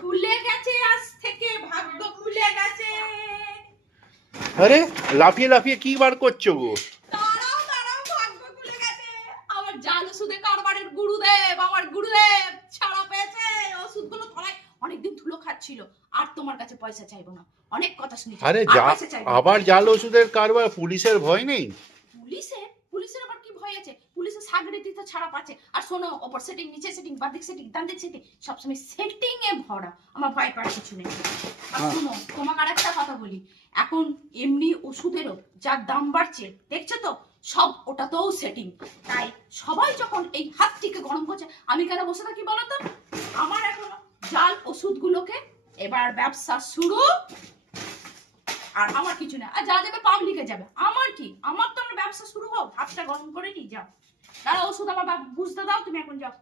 খুলে গেছে, আজ থেকে ভাগ্য খুলে গেছে। আরে লাফিয়ে লাফিয়ে কি বার করছো গো? দাঁড়াও দাঁড়াও, ভাগ্য খুলে গেছে। আমার জাল ওষুধে কারবারের গুরুদেব ছাড়া পেয়েছে। ওষুধগুলো ধরায় অনেকদিন ধুলো খাচ্ছিল। আর তোমার কাছে পয়সা চাইবো না, অনেক কথা শুনেছি। আরে আর পয়সা চাইবো না। আবার জাল ওষুধের কারবার, পুলিশের ভয় নেই? পুলিশের আবার কি ভয় আছে? পুলিশের সাগরে দিতে ছাড়া পাচ্ছে। আর শোনো, ওপর সেটিং, নিচে সেটিং, বাদিক সেটিং, ডান দিক সেটিং, সবসময় সেটিং এ ভরা। আমার ভয় পাওয়ার কিছু নেই। আর শোনো, তোমাকে আর একটা কথা বলি, এখন এমনি ওষুধেরও যা দাম বাড়ছে দেখছো তো, সব ওটাতেও সেটিং। তাই সবাই যখন এই হাতটিকে গরম করছে, আমি কেন বসে থাকি বলো তো? আমার এখন জাল ওষুধগুলোকে এবার ব্যবসা শুরু। আর আমার কিছু না, আর যা যাবে পাবলিকে যাবে, আমার কি? আমার তো ব্যবসা শুরু হোক, হাতটা গরম করে নিয়ে যাও। দাঁড়া, ওষুধ আমার বুঝতে দাও, তুমি এখন যাও।